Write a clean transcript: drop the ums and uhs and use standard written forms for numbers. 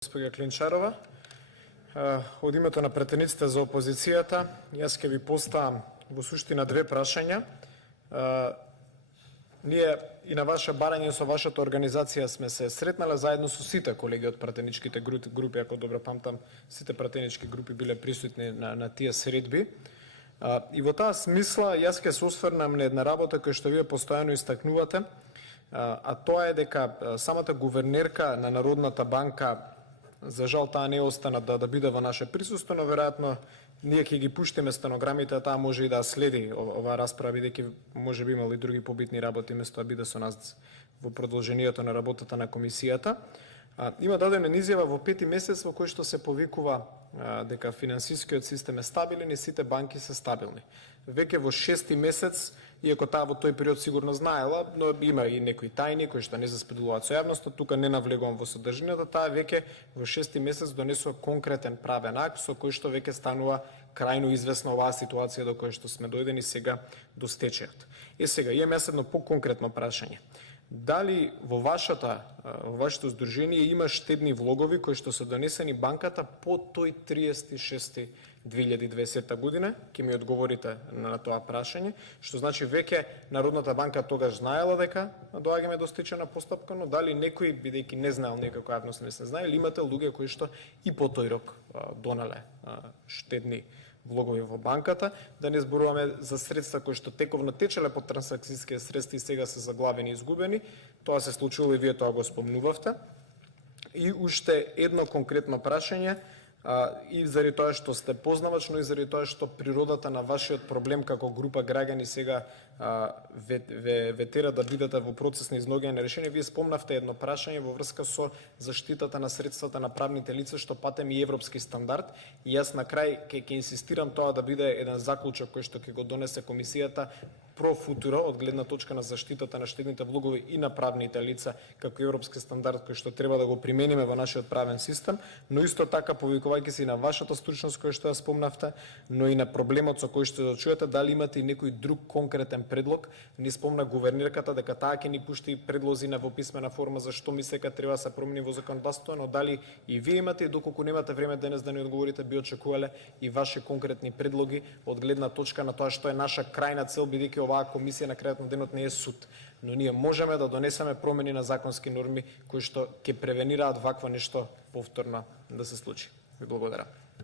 Госпоѓа Клинчарова, од името на претениците за опозицијата, јас ќе ви поставам во суштина две прашања. Ние и на ваше барање со вашата организација сме се сретнале заедно со сите колеги од пратеничките групи, ако добро памтам, сите пратенички групи биле присутни на тие средби. И во таа смисла јас ќе се осврнам на една работа која што вие постојано истакнувате, а тоа е дека самата гувернерка на Народната банка, за жал таа не остана да биде во наше присуство, но веројатно ние ќе ги пуштиме стенограмите, а таа може и да следи оваа расправа, бидејќи може би имал и други побитни работи место да биде со нас во продолжението на работата на комисијата. Има дадена изјава во 5-ти месец во кој што се повикува дека финансискиот систем е стабилен и сите банки се стабилни. Веќе во 6-ти месец, иако таа во тој период сигурно знаела, но има и некои тајни кои што не се споделуваат со јавноста, тука не навлегувам во содржината, таа веќе во 6-ти месец донесува конкретен правен акт со кој што веќе станува крајно известна оваа ситуација до која што сме дојдени сега до стечајот. Сега имам јас едно поконкретно прашање. Дали во вашето здружение има штедни влогови кои што се донесени банката по тој 36.2020 година? Ќе ми одговорите на тоа прашање, што значи веќе Народната банка тогаш знаела дека доаѓаме до стечајна постапка, но дали некој, бидејќи не знаел, некако јавност не се знае, или имате луѓе кои што и по тој рок донале штедни влогови во банката, да не зборуваме за средства кои што тековно течеле по трансакцијски средства и сега се заглавени и изгубени. Тоа се случило и вие тоа го спомнувавте. И уште едно конкретно прашање, и заради тоа што сте познавач, но и заради тоа што природата на вашиот проблем како група граѓани сега ве тера да бидете во процес на изнаоѓање на решение. Вие спомнавте едно прашање во врска со заштитата на средствата на правните лица, што патем и европски стандард. И јас на крај ќе инсистирам тоа да биде еден заклучок кој што ќе го донесе комисијата про футуро од гледна точка на заштитата на штедните влогови и на правните лица како европски стандард кој што треба да го примениме во нашиот правен систем, но исто така повикувајќи се и на вашата стручност која што ја спомнавте, но и на проблемот со кој што да чуете, дали имате и некој друг конкретен предлог. Ни спомна гувернерката дека таа ќе ни пушти предлози во писмена форма за што мисли дека треба да се промени во законодавството, но дали и вие имате, и доколку немате време денес да ни одговорите, би очекувале и ваши конкретни предлоги од гледна точка на тоа што е наша крајна цел, бидејќи оваа комисија на крајот на денот не е суд, но ние можеме да донесеме промени на законски норми кои што ќе превенираат вакво нешто повторно да се случи. Ви благодарам.